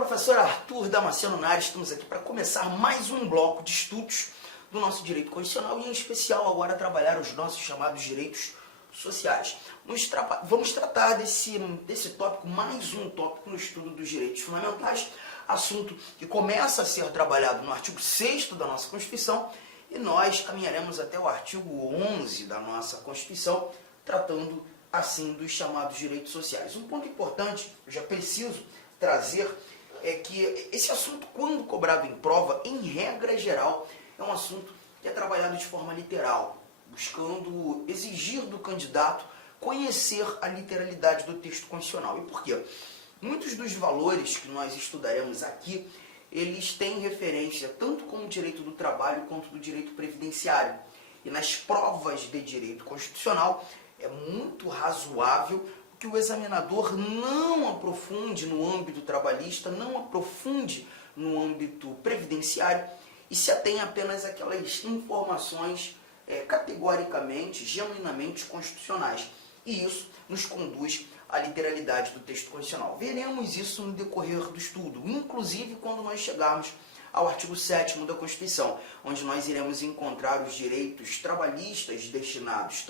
professor Arthur Damasceno Nares, estamos aqui para começar mais um bloco de estudos do nosso direito constitucional e, em especial, agora trabalhar os nossos chamados direitos sociais. Vamos tratar desse tópico, mais um tópico no estudo dos direitos fundamentais, assunto que começa a ser trabalhado no artigo 6º da nossa Constituição e nós caminharemos até o artigo 11 da nossa Constituição, tratando assim dos chamados direitos sociais. Um ponto importante, eu já preciso trazer, é que esse assunto, quando cobrado em prova, em regra geral, é um assunto que é trabalhado de forma literal, buscando exigir do candidato conhecer a literalidade do texto constitucional. E por quê? Muitos dos valores que nós estudaremos aqui, eles têm referência tanto com o direito do trabalho quanto do direito previdenciário. E nas provas de direito constitucional, é muito razoável que o examinador não aprofunde no âmbito trabalhista, não aprofunde no âmbito previdenciário e se atenha apenas àquelas informações categoricamente, genuinamente constitucionais. E isso nos conduz à literalidade do texto constitucional. Veremos isso no decorrer do estudo, inclusive quando nós chegarmos ao artigo 7º da Constituição, onde nós iremos encontrar os direitos trabalhistas destinados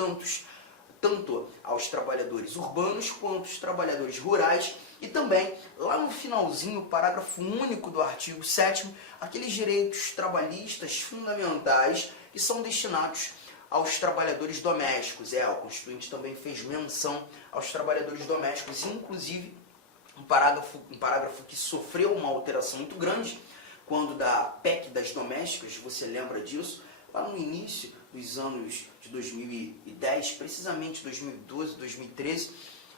tanto aos trabalhadores urbanos quanto aos trabalhadores rurais e também, lá no finalzinho, parágrafo único do artigo 7º, aqueles direitos trabalhistas fundamentais que são destinados aos trabalhadores domésticos. O Constituinte também fez menção aos trabalhadores domésticos, inclusive um parágrafo que sofreu uma alteração muito grande, quando da PEC das domésticas, você lembra disso, lá no início dos anos de 2010, precisamente 2012, 2013,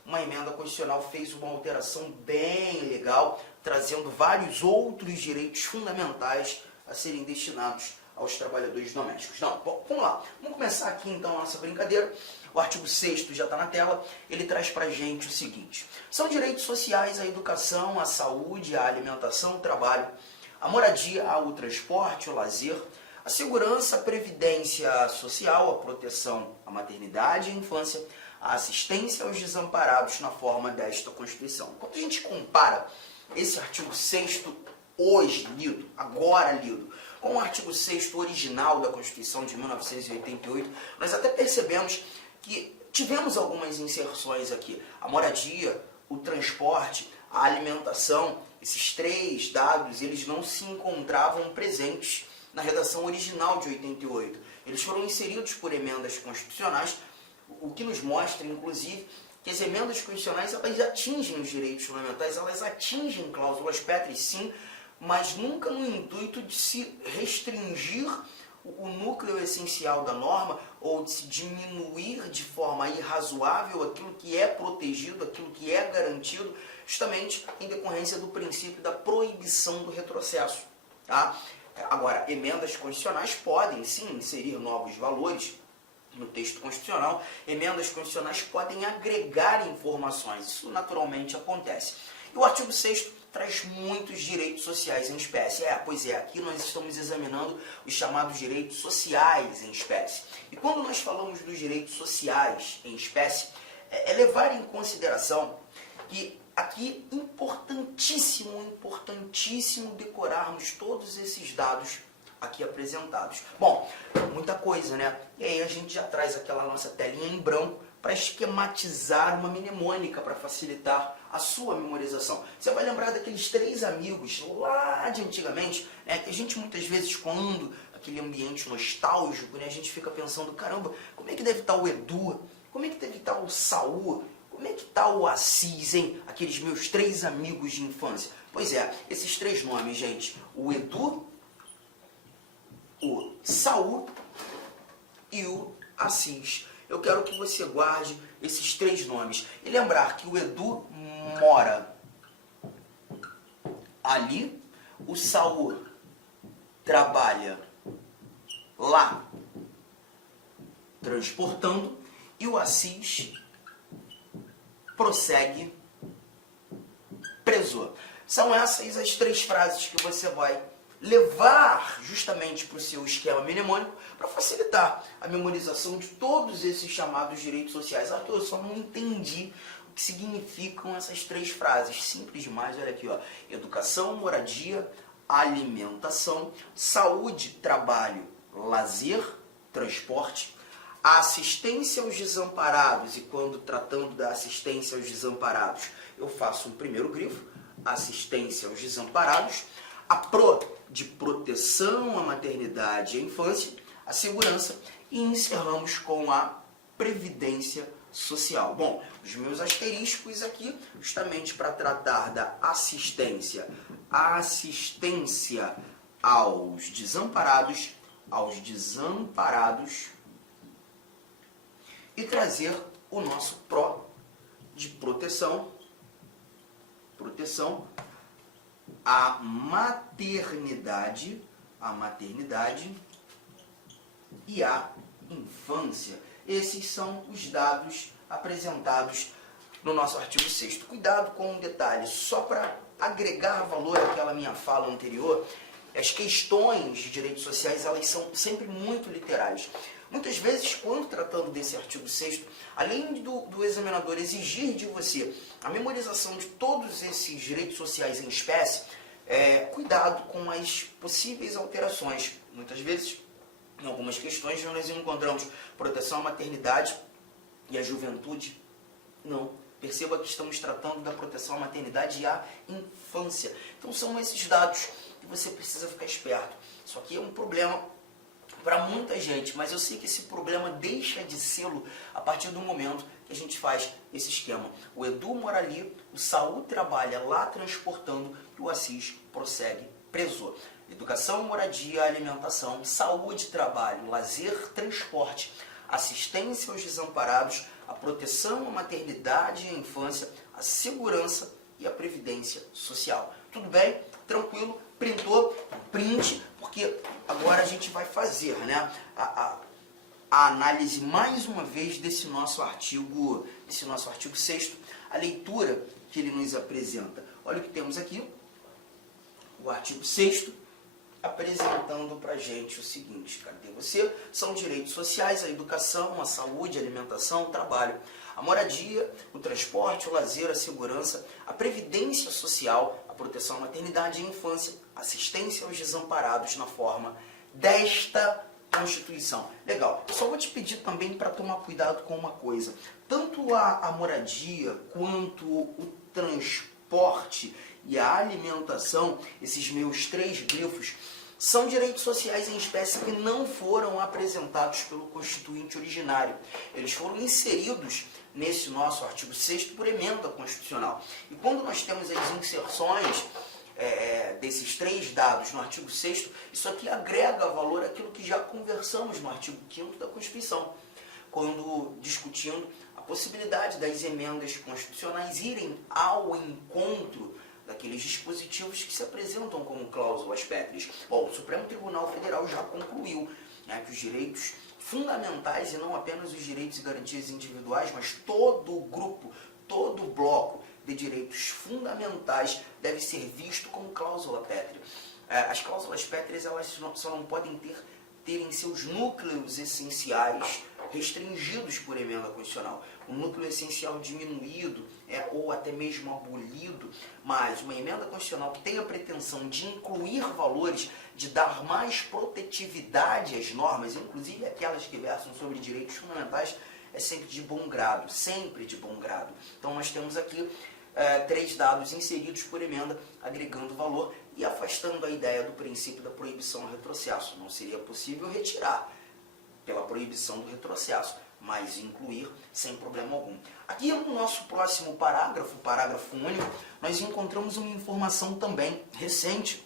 uma emenda constitucional fez uma alteração bem legal, trazendo vários outros direitos fundamentais a serem destinados aos trabalhadores domésticos. Bom, vamos lá. Vamos começar aqui então a nossa brincadeira. O artigo 6º já está na tela. Ele traz para a gente o seguinte: são direitos sociais a educação, a saúde, a alimentação, o trabalho, a moradia, o transporte, o lazer, a segurança, a previdência social, a proteção à maternidade e à infância, a assistência aos desamparados na forma desta Constituição. Quando a gente compara esse artigo 6º hoje lido, agora lido, com o artigo 6º original da Constituição de 1988, nós até percebemos que tivemos algumas inserções aqui. A moradia, o transporte, a alimentação, esses três dados, eles não se encontravam presentes na redação original de 88. Eles foram inseridos por emendas constitucionais, o que nos mostra, inclusive, que as emendas constitucionais elas atingem os direitos fundamentais, elas atingem cláusulas pétreas, sim, mas nunca no intuito de se restringir o núcleo essencial da norma ou de se diminuir de forma irrazoável aquilo que é protegido, aquilo que é garantido, justamente em decorrência do princípio da proibição do retrocesso. Tá? Agora, emendas constitucionais podem, sim, inserir novos valores no texto constitucional. Emendas constitucionais podem agregar informações. Isso naturalmente acontece. E o artigo 6º traz muitos direitos sociais em espécie. Aqui nós estamos examinando os chamados direitos sociais em espécie. E quando nós falamos dos direitos sociais em espécie, é levar em consideração que aqui importantíssimo decorarmos todos esses dados aqui apresentados. Bom, muita coisa, né? E aí a gente já traz aquela nossa telinha em branco para esquematizar uma mnemônica para facilitar a sua memorização. Você vai lembrar daqueles três amigos lá de antigamente, né? Que a gente muitas vezes, quando aquele ambiente nostálgico, né, a gente fica pensando, caramba, como é que deve estar o Edu? Como é que deve estar o Saul? Como é que está o Assis, hein? Aqueles meus três amigos de infância. Pois é, esses três nomes, gente. O Edu, o Saul e o Assis. Eu quero que você guarde esses três nomes. E lembrar que o Edu mora ali, o Saul trabalha lá, transportando, e o Assis prossegue preso. São essas as três frases que você vai levar justamente para o seu esquema mnemônico para facilitar a memorização de todos esses chamados direitos sociais. Arthur, eu só não entendi O que significam essas três frases? Simples demais, olha aqui, ó. Educação, moradia, alimentação, saúde, trabalho, lazer, transporte, a assistência aos desamparados. E quando tratando da assistência aos desamparados, eu faço um primeiro grifo, assistência aos desamparados, a de proteção à maternidade e à infância, a segurança, e encerramos com a previdência social. Bom, os meus asteriscos aqui, justamente para tratar da assistência aos desamparados, e trazer o nosso de proteção à maternidade e à infância. Esses são os dados apresentados no nosso artigo 6º. Cuidado com um detalhe, só para agregar valor àquela minha fala anterior, as questões de direitos sociais, elas são sempre muito literais. Muitas vezes, quando tratando desse artigo 6º, além do examinador exigir de você a memorização de todos esses direitos sociais em espécie, cuidado com as possíveis alterações. Muitas vezes, em algumas questões, nós encontramos proteção à maternidade e à juventude. Não. Perceba que estamos tratando da proteção à maternidade e à infância. Então, são esses dados que você precisa ficar esperto. Isso aqui é um problema para muita gente, mas eu sei que esse problema deixa de sê-lo a partir do momento que a gente faz esse esquema. O Edu mora ali, o Saul trabalha lá transportando e o Assis prossegue preso. Educação, moradia, alimentação, saúde, trabalho, lazer, transporte, assistência aos desamparados, a proteção à maternidade e à infância, a segurança e a previdência social. Tudo bem? Tranquilo? Printou? Print, porque agora a gente vai fazer, né, a análise mais uma vez desse nosso artigo 6º, a leitura que ele nos apresenta. Olha o que temos aqui, o artigo 6º, apresentando para a gente o seguinte, cadê você? São direitos sociais, a educação, a saúde, a alimentação, o trabalho, a moradia, o transporte, o lazer, a segurança, a previdência social, a proteção à maternidade e à infância, assistência aos desamparados na forma desta Constituição. Legal. Eu só vou te pedir também para tomar cuidado com uma coisa. Tanto a moradia quanto o transporte e a alimentação, esses meus 3 grifos, são direitos sociais em espécie que não foram apresentados pelo Constituinte originário. Eles foram inseridos nesse nosso artigo 6º por emenda constitucional. E quando nós temos as inserções desses 3 dados no artigo 6º, isso aqui agrega valor àquilo que já conversamos no artigo 5º da Constituição, quando discutindo a possibilidade das emendas constitucionais irem ao encontro daqueles dispositivos que se apresentam como cláusulas pétreas. Bom, o Supremo Tribunal Federal já concluiu, né, que os direitos fundamentais, e não apenas os direitos e garantias individuais, mas todo o grupo, todo o bloco de direitos fundamentais deve ser visto como cláusula pétrea. As cláusulas pétreas, elas só não podem ter em seus núcleos essenciais restringidos por emenda constitucional. O núcleo essencial diminuído ou até mesmo abolido, mas uma emenda constitucional que tem a pretensão de incluir valores, de dar mais protetividade às normas, inclusive aquelas que versam sobre direitos fundamentais, é sempre de bom grado, sempre de bom grado. Então nós temos aqui 3 dados inseridos por emenda, agregando valor e afastando a ideia do princípio da proibição ao retrocesso. Não seria possível retirar pela proibição do retrocesso, mas incluir sem problema algum. Aqui no nosso próximo parágrafo único, nós encontramos uma informação também recente,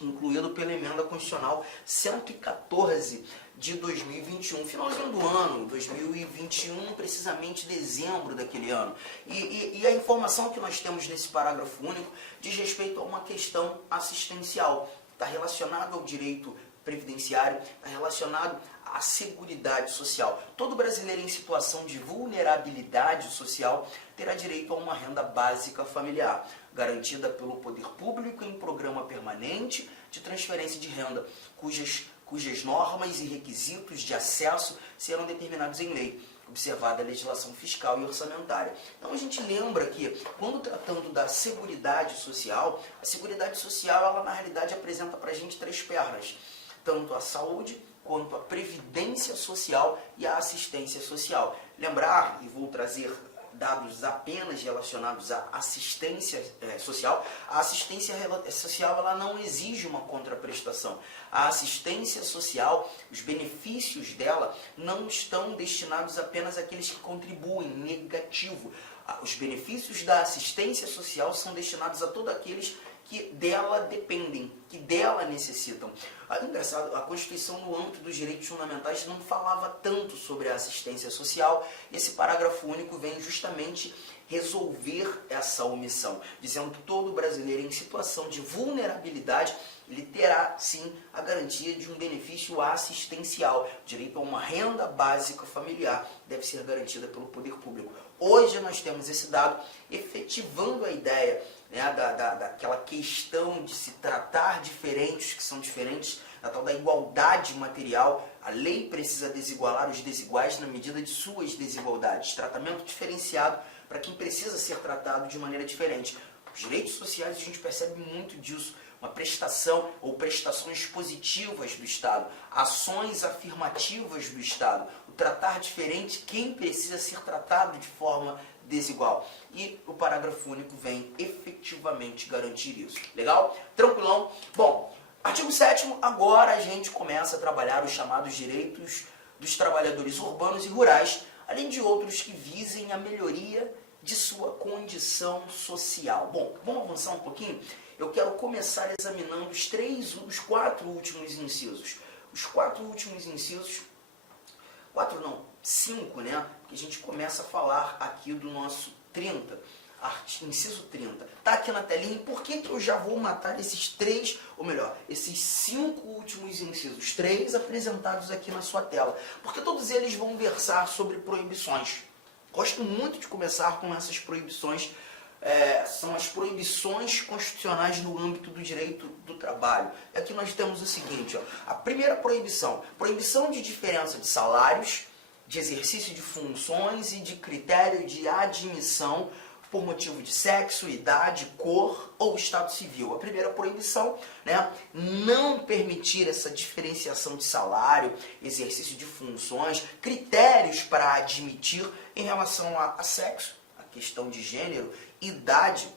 incluído pela emenda constitucional 114 de 2021, finalzinho do ano, 2021, precisamente dezembro daquele ano. E a informação que nós temos nesse parágrafo único diz respeito a uma questão assistencial, está relacionado ao direito previdenciário, está relacionado à seguridade social. Todo brasileiro em situação de vulnerabilidade social terá direito a uma renda básica familiar, garantida pelo poder público em programa permanente de transferência de renda, cujas normas e requisitos de acesso serão determinados em lei. observada a legislação fiscal e orçamentária. Então a gente lembra que, quando tratando da Seguridade Social, a Seguridade Social, ela na realidade apresenta para a gente três pernas, tanto a saúde, quanto a previdência social e a assistência social. Lembrar, e vou trazer dados apenas relacionados à assistência social, a assistência social ela não exige uma contraprestação. A assistência social, os benefícios dela não estão destinados apenas àqueles que contribuem, negativo. Os benefícios da assistência social são destinados a todos aqueles que dela dependem, que dela necessitam. Engraçado, a Constituição, no âmbito dos direitos fundamentais, não falava tanto sobre a assistência social. Esse parágrafo único vem justamente resolver essa omissão, dizendo que todo brasileiro em situação de vulnerabilidade, ele terá, sim, a garantia de um benefício assistencial. O direito a uma renda básica familiar deve ser garantida pelo poder público. Hoje nós temos esse dado efetivando a ideia, né, daquela questão de se tratar diferentes, que são diferentes, da tal da igualdade material. A lei precisa desigualar os desiguais na medida de suas desigualdades. Tratamento diferenciado para quem precisa ser tratado de maneira diferente. Os direitos sociais, a gente percebe muito disso. Uma prestação ou prestações positivas do Estado, ações afirmativas do Estado, o tratar diferente quem precisa ser tratado de forma desigual. E o parágrafo único vem efetivamente garantir isso. Legal? Tranquilão? Bom, artigo 7º, agora a gente começa a trabalhar os chamados direitos dos trabalhadores urbanos e rurais, além de outros que visem a melhoria de sua condição social. Bom, vamos avançar um pouquinho? Eu quero começar examinando os 4 últimos incisos. Os 4 últimos incisos, 5, né? Que a gente começa a falar aqui do nosso 30, inciso 30. Tá aqui na telinha. Por que eu já vou matar esses 5 últimos incisos? 3 apresentados aqui na sua tela. Porque todos eles vão versar sobre proibições. Gosto muito de começar com essas proibições. São as proibições constitucionais no âmbito do direito do trabalho. E aqui nós temos o seguinte, ó, a primeira proibição de diferença de salários, de exercício de funções e de critério de admissão por motivo de sexo, idade, cor ou estado civil. A primeira proibição, né, não permitir essa diferenciação de salário, exercício de funções, critérios para admitir em relação a sexo, a questão de gênero, idade,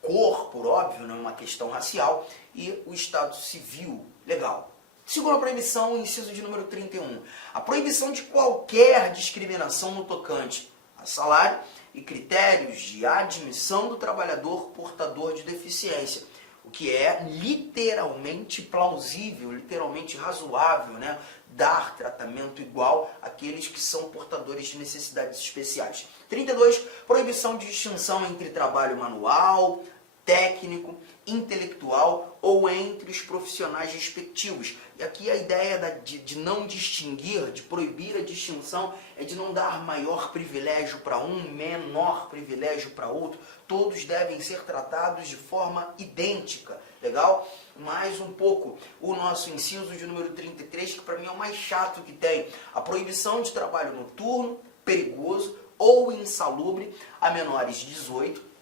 cor, por óbvio, não é uma questão racial, e o estado civil. Legal. Segunda proibição, inciso de número 31. A proibição de qualquer discriminação no tocante a salário e critérios de admissão do trabalhador portador de deficiência. O que é literalmente plausível, literalmente razoável, né? Dar tratamento igual àqueles que são portadores de necessidades especiais. 32. Proibição de distinção entre trabalho manual, técnico, intelectual ou entre os profissionais respectivos. E aqui a ideia de não distinguir, de proibir a distinção, é de não dar maior privilégio para um, menor privilégio para outro. Todos devem ser tratados de forma idêntica. Legal? Mais um pouco, o nosso inciso de número 33, que para mim é o mais chato que tem. A proibição de trabalho noturno, perigoso ou insalubre a menores de 18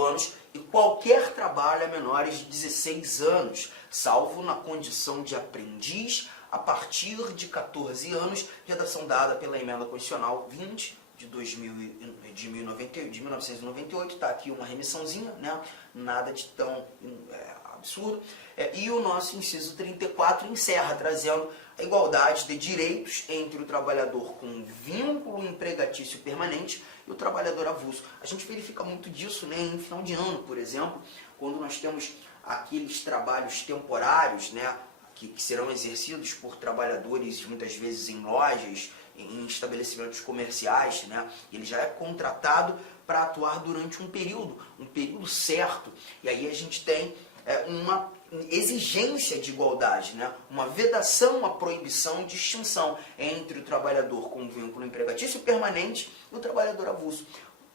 anos e qualquer trabalho a menores de 16 anos, salvo na condição de aprendiz a partir de 14 anos, redação dada pela Emenda Constitucional 20 de 1998, está aqui uma remissãozinha, né? Nada de tão absurdo. E o nosso inciso 34 encerra trazendo a igualdade de direitos entre o trabalhador com vínculo empregatício permanente e o trabalhador avulso. A gente verifica muito disso, né, em final de ano, por exemplo, quando nós temos aqueles trabalhos temporários, né, que serão exercidos por trabalhadores, muitas vezes em lojas, em estabelecimentos comerciais, né, ele já é contratado para atuar durante um período certo, e aí a gente tem uma exigência de igualdade, né? Uma vedação, uma proibição de distinção entre o trabalhador com vínculo empregatício permanente e o trabalhador avulso.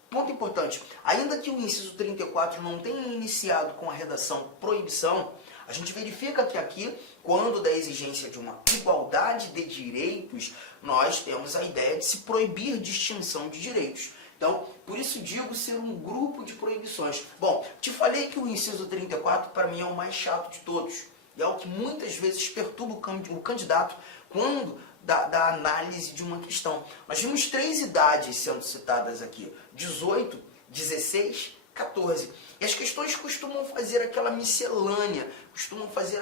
Ponto importante, ainda que o inciso 34 não tenha iniciado com a redação proibição, A gente verifica que aqui, quando da exigência de uma igualdade de direitos, nós temos a ideia de se proibir distinção de direitos. Então, por isso digo ser um grupo de proibições. Bom, te falei que o inciso 34 para mim é o mais chato de todos. E é o que muitas vezes perturba o candidato quando da análise de uma questão. Nós vimos 3 idades sendo citadas aqui: 18, 16, 14. E as questões costumam fazer aquela miscelânea, costumam fazer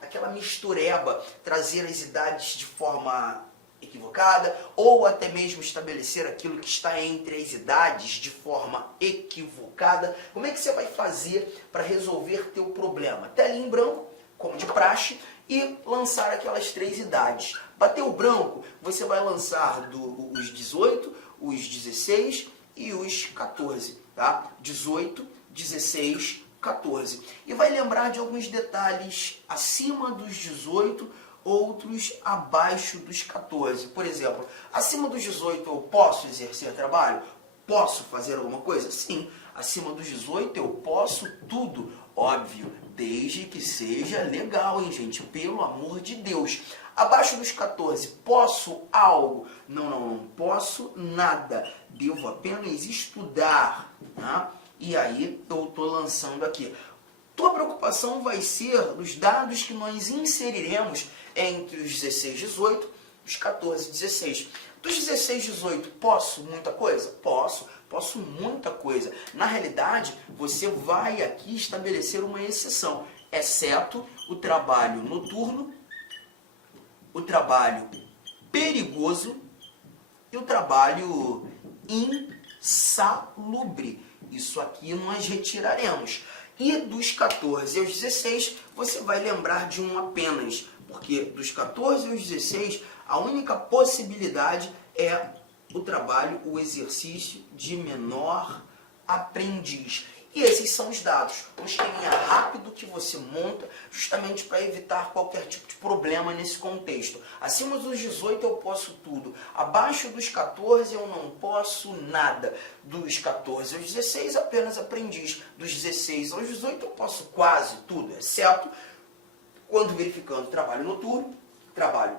aquela mistureba, trazer as idades de forma equivocada, ou até mesmo estabelecer aquilo que está entre as idades de forma equivocada. Como é que você vai fazer para resolver teu problema? Tela em branco, como de praxe, e lançar aquelas 3 idades. Bateu o branco, você vai lançar os 18, os 16 e os 14, tá? 18, 16, 14. E vai lembrar de alguns detalhes acima dos 18, outros abaixo dos 14. Por exemplo, acima dos 18 eu posso exercer trabalho? Posso fazer alguma coisa? Sim. Acima dos 18 eu posso tudo. Óbvio, desde que seja legal, hein, gente? Pelo amor de Deus. Abaixo dos 14, posso algo? Não posso nada. Devo apenas estudar, tá? E aí eu estou lançando aqui. Tua preocupação vai ser dos dados que nós inseriremos entre os 16 e 18, os 14 e 16. Dos 16 e 18, posso muita coisa? Posso muita coisa. Na realidade, você vai aqui estabelecer uma exceção, exceto o trabalho noturno, o trabalho perigoso e o trabalho insalubre. Isso aqui nós retiraremos. E dos 14 aos 16, você vai lembrar de um apenas, porque dos 14 aos 16, a única possibilidade é o trabalho, o exercício de menor aprendiz. E esses são os dados, um esqueminha rápido que você monta justamente para evitar qualquer tipo de problema nesse contexto. Acima dos 18 eu posso tudo, abaixo dos 14 eu não posso nada. Dos 14 aos 16 apenas aprendiz, dos 16 aos 18 eu posso quase tudo, exceto quando verificando trabalho noturno, trabalho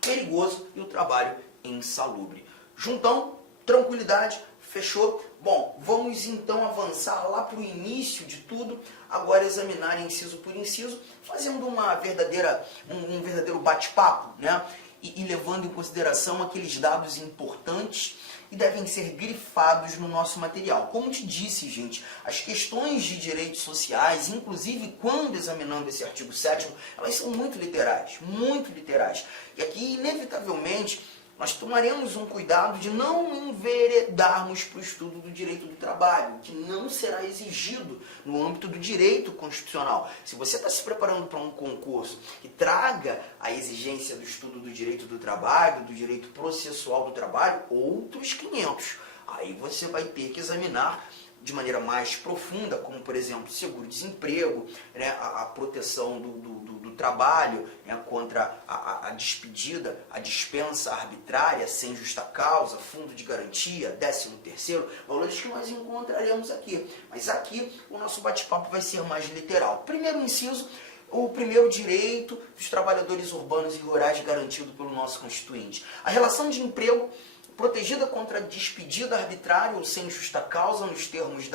perigoso e o trabalho insalubre. Juntão, tranquilidade, fechou? Bom, vamos então avançar lá para o início de tudo, agora examinar inciso por inciso, fazendo um verdadeiro bate-papo, né? E levando em consideração aqueles dados importantes e devem ser grifados no nosso material. Como te disse, gente, as questões de direitos sociais, inclusive quando examinando esse artigo 7º, elas são muito literais, muito literais. E aqui, inevitavelmente, nós tomaremos um cuidado de não enveredarmos para o estudo do direito do trabalho, que não será exigido no âmbito do direito constitucional. Se você está se preparando para um concurso que traga a exigência do estudo do direito do trabalho, do direito processual do trabalho, outros 500. Aí você vai ter que examinar de maneira mais profunda, como, por exemplo, seguro-desemprego, né, a proteção do trabalho, né, contra a despedida, a dispensa arbitrária sem justa causa, fundo de garantia, 13º, valores que nós encontraremos aqui. Mas aqui o nosso bate-papo vai ser mais literal. Primeiro inciso, o primeiro direito dos trabalhadores urbanos e rurais garantido pelo nosso Constituinte. A relação de emprego protegida contra despedida arbitrária ou sem justa causa nos termos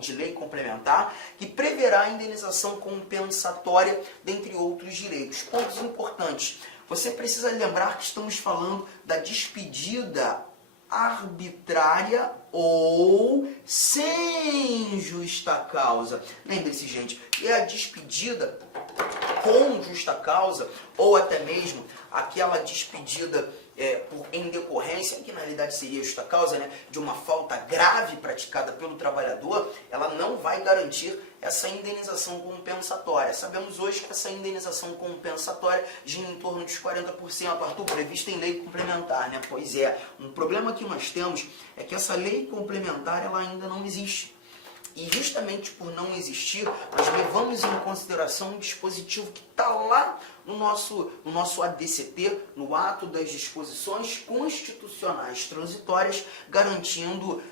de lei complementar, que preverá a indenização compensatória, dentre outros direitos. Pontos importantes. Você precisa lembrar que estamos falando da despedida arbitrária ou sem justa causa. Lembre-se, gente, que a despedida com justa causa, ou até mesmo aquela despedida em decorrência, que na realidade seria justa causa, né, de uma falta grave praticada pelo trabalhador, ela não vai garantir essa indenização compensatória. Sabemos hoje que essa indenização compensatória gira em torno dos 40%, Arthur, prevista em lei complementar, né? Pois é, um problema que nós temos é que essa lei complementar ela ainda não existe. E justamente por não existir, nós levamos em consideração um dispositivo que está lá no nosso ADCT, no ato das disposições constitucionais transitórias, garantindo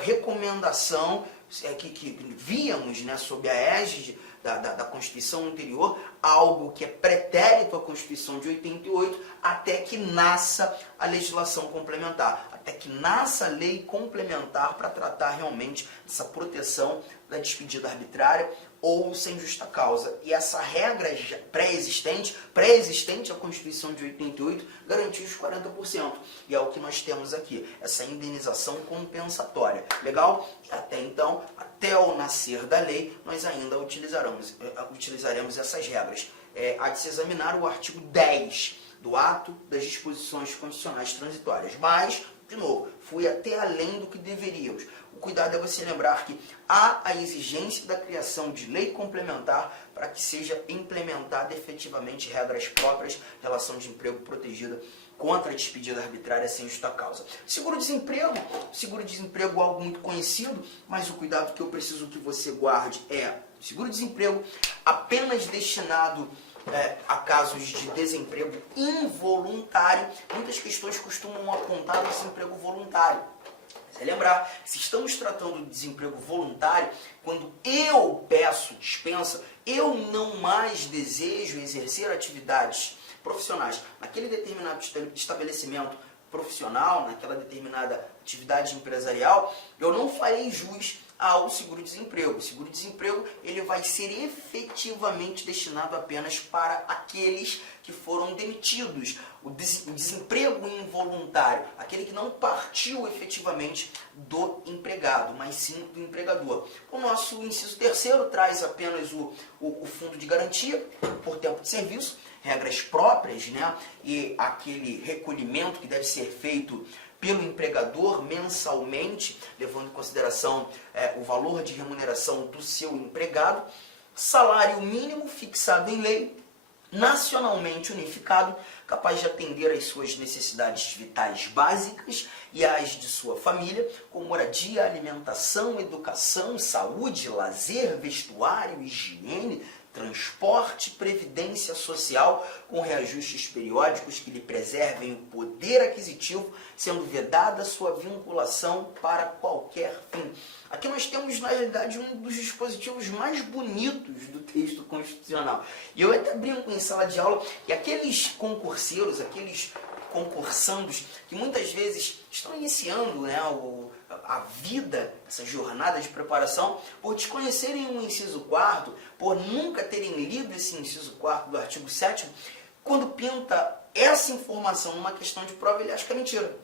recomendação que víamos, né, sob a égide da Constituição anterior, algo que é pretérito à Constituição de 88, até que nasça a legislação complementar, até que nasça a lei complementar para tratar realmente dessa proteção da despedida arbitrária ou sem justa causa. E essa regra pré-existente à Constituição de 88, garantiu os 40%. E é o que nós temos aqui, essa indenização compensatória. Legal? E até então, até o nascer da lei, nós ainda utilizaremos essas regras. Há de se examinar o artigo 10 do ato das disposições constitucionais transitórias. Mas, de novo, fui até além do que deveríamos. O cuidado é você lembrar que há a exigência da criação de lei complementar para que seja implementada efetivamente regras próprias, relação de emprego protegida contra a despedida arbitrária sem justa causa. Seguro-desemprego é algo muito conhecido, mas o cuidado que eu preciso que você guarde é seguro-desemprego apenas destinado a casos de desemprego involuntário. Muitas questões costumam apontar o desemprego voluntário. É lembrar, se estamos tratando de desemprego voluntário, quando eu peço dispensa, eu não mais desejo exercer atividades profissionais naquele determinado estabelecimento profissional, naquela determinada atividade empresarial, eu não farei jus ao seguro-desemprego. O seguro-desemprego ele vai ser efetivamente destinado apenas para aqueles que foram demitidos. O desemprego involuntário, aquele que não partiu efetivamente do empregado, mas sim do empregador. O nosso inciso 3º traz apenas o fundo de garantia por tempo de serviço, regras próprias, né? E aquele recolhimento que deve ser feito pelo empregador mensalmente, levando em consideração o valor de remuneração do seu empregado, salário mínimo fixado em lei, nacionalmente unificado, capaz de atender às suas necessidades vitais básicas e às de sua família, com moradia, alimentação, educação, saúde, lazer, vestuário, higiene, transporte, previdência social, com reajustes periódicos que lhe preservem o poder aquisitivo, sendo vedada sua vinculação para qualquer fim. Aqui nós temos, na realidade, um dos dispositivos mais bonitos do texto constitucional. E eu até brinco em sala de aula que aqueles concurseiros, aqueles concursandos que muitas vezes estão iniciando, né, a vida, essa jornada de preparação, por desconhecerem o inciso 4º, por nunca terem lido esse inciso 4º do artigo 7º, quando pinta essa informação numa questão de prova, ele acha que é mentira.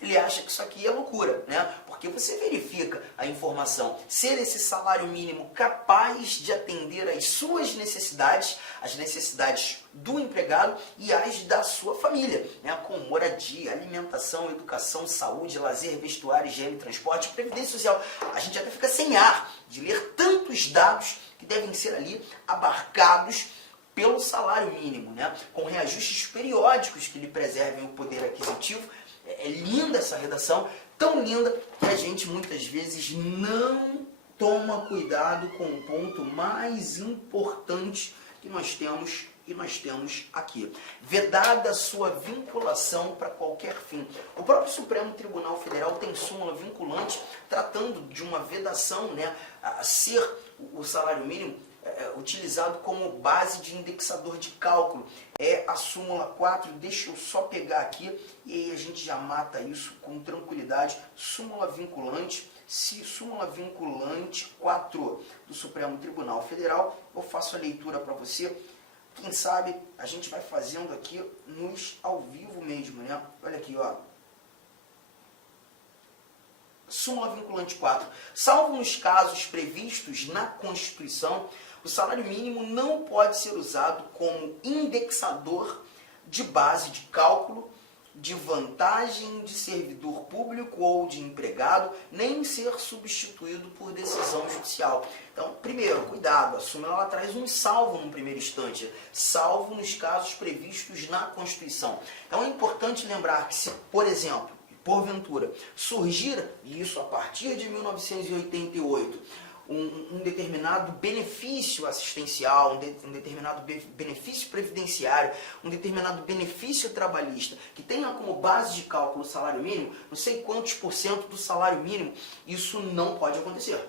Ele acha que isso aqui é loucura, né? Porque você verifica a informação, ser esse salário mínimo capaz de atender às suas necessidades, as necessidades do empregado e as da sua família, né? Com moradia, alimentação, educação, saúde, lazer, vestuário, higiene, transporte, previdência social. A gente até fica sem ar de ler tantos dados que devem ser ali abarcados pelo salário mínimo, né? Com reajustes periódicos que lhe preservem o poder aquisitivo. É linda essa redação, tão linda que a gente muitas vezes não toma cuidado com o ponto mais importante que nós temos aqui. Vedada a sua vinculação para qualquer fim. O próprio Supremo Tribunal Federal tem súmula vinculante tratando de uma vedação, né, a ser o salário mínimo utilizado como base de indexador de cálculo. É a súmula 4, deixa eu só pegar aqui e aí a gente já mata isso com tranquilidade. Súmula vinculante, súmula vinculante 4 do Supremo Tribunal Federal. Eu faço a leitura para você. Quem sabe a gente vai fazendo aqui ao vivo mesmo, né? Olha aqui, ó. Súmula vinculante 4. Salvo nos casos previstos na Constituição, o salário mínimo não pode ser usado como indexador de base de cálculo de vantagem de servidor público ou de empregado, nem ser substituído por decisão judicial. Então, primeiro, cuidado, a súmula ela traz um salvo no primeiro instante, salvo nos casos previstos na Constituição. Então é importante lembrar que se, por exemplo, porventura, surgir, e isso a partir de 1988, um determinado benefício assistencial, um determinado benefício previdenciário, um determinado benefício trabalhista, que tenha como base de cálculo o salário mínimo, não sei quantos % do salário mínimo, isso não pode acontecer.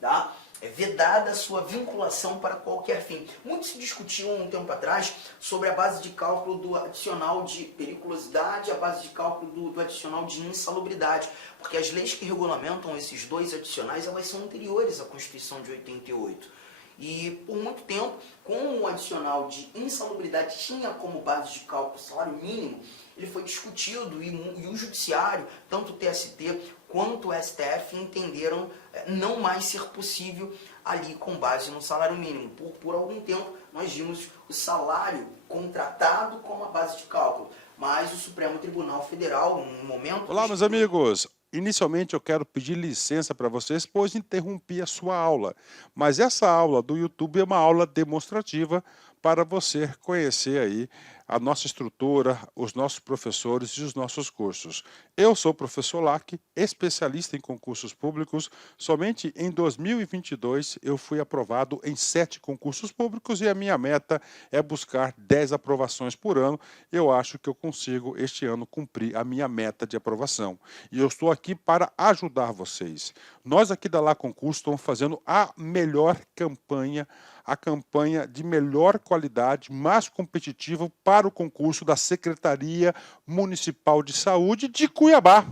Tá? vedada a sua vinculação para qualquer fim. Muito se discutiu um tempo atrás sobre a base de cálculo do adicional de periculosidade, a base de cálculo do adicional de insalubridade, porque as leis que regulamentam esses dois adicionais, elas são anteriores à Constituição de 88. E por muito tempo, como o adicional de insalubridade tinha como base de cálculo o salário mínimo, ele foi discutido e o judiciário, tanto o TST quanto o STF, entenderam não mais ser possível ali com base no salário mínimo. Por algum tempo nós vimos o salário contratado como a base de cálculo, mas o Supremo Tribunal Federal, no momento... Olá, meus amigos! Inicialmente eu quero pedir licença para vocês, pois interrompi a sua aula. Mas essa aula do YouTube é uma aula demonstrativa para você conhecer aí a nossa estrutura, os nossos professores e os nossos cursos. Eu sou o professor Lac, especialista em concursos públicos. Somente em 2022 eu fui aprovado em 7 concursos públicos e a minha meta é buscar 10 aprovações por ano. Eu acho que eu consigo este ano cumprir a minha meta de aprovação. E eu estou aqui para ajudar vocês. Nós aqui da Lá Concurso estamos fazendo a melhor campanha, a campanha de melhor qualidade, mais competitiva para o concurso da Secretaria Municipal de Saúde de Cuiabá.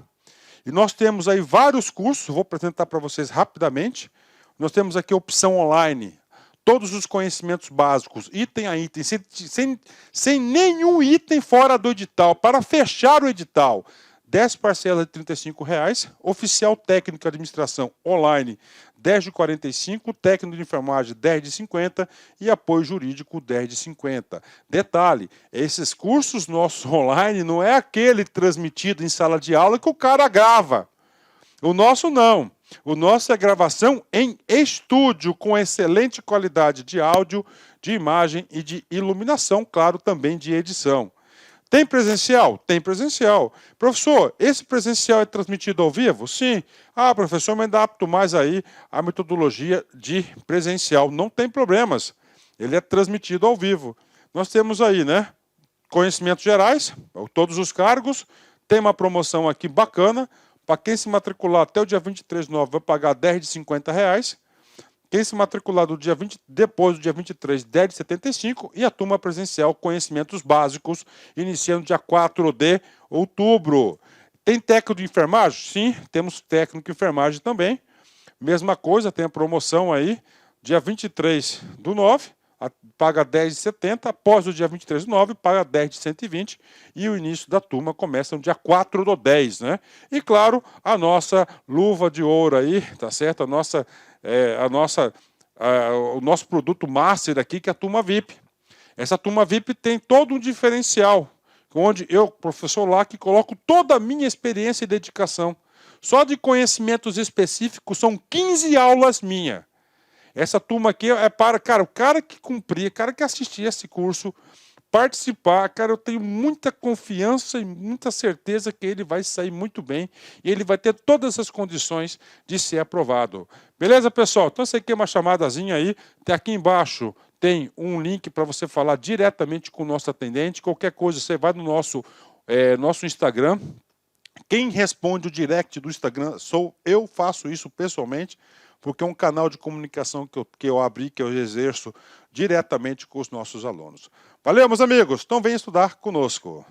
E nós temos aí vários cursos, vou apresentar para vocês rapidamente. Nós temos aqui a opção online, todos os conhecimentos básicos, item a item, sem nenhum item fora do edital, para fechar o edital. 10 parcelas de R$ 35,00, oficial técnico de administração online 10 de 45, técnico de enfermagem 10 de 50 e apoio jurídico 10 de 50. Detalhe, esses cursos nossos online não é aquele transmitido em sala de aula que o cara grava. O nosso não. O nosso é gravação em estúdio com excelente qualidade de áudio, de imagem e de iluminação, claro, também de edição. Tem presencial? Tem presencial. Professor, esse presencial é transmitido ao vivo? Sim. Ah, professor, me adapto mais aí à metodologia de presencial. Não tem problemas. Ele é transmitido ao vivo. Nós temos aí, né? Conhecimentos gerais, todos os cargos. Tem uma promoção aqui bacana. Para quem se matricular até o dia 23/9 vai pagar 10 de R$50. Quem se matricular depois do dia 23, 10 de 75, e a turma presencial Conhecimentos Básicos, iniciando dia 4 de outubro. Tem técnico de enfermagem? Sim, temos técnico de enfermagem também. Mesma coisa, tem a promoção aí, dia 23/9, paga 10 de 70, após o dia 23/9, paga 10 de 120, e o início da turma começa no dia 4/10, né? E claro, a nossa luva de ouro aí, tá certo? O nosso produto master aqui, que é a turma VIP. Essa turma VIP tem todo um diferencial, onde eu, professor Lac, coloco toda a minha experiência e dedicação. Só de conhecimentos específicos são 15 aulas minhas. Essa turma aqui é para, cara, o cara que cumprir, o cara que assistir esse curso, participar, cara, eu tenho muita confiança e muita certeza que ele vai sair muito bem e ele vai ter todas as condições de ser aprovado. Beleza, pessoal? Então, essa aqui é uma chamadazinha aí. Até aqui embaixo tem um link para você falar diretamente com o nosso atendente. Qualquer coisa, você vai no nosso Instagram. Quem responde o direct do Instagram sou eu, faço isso pessoalmente, porque é um canal de comunicação que eu abri, que eu exerço diretamente com os nossos alunos. Valeu, meus amigos. Então, venham estudar conosco.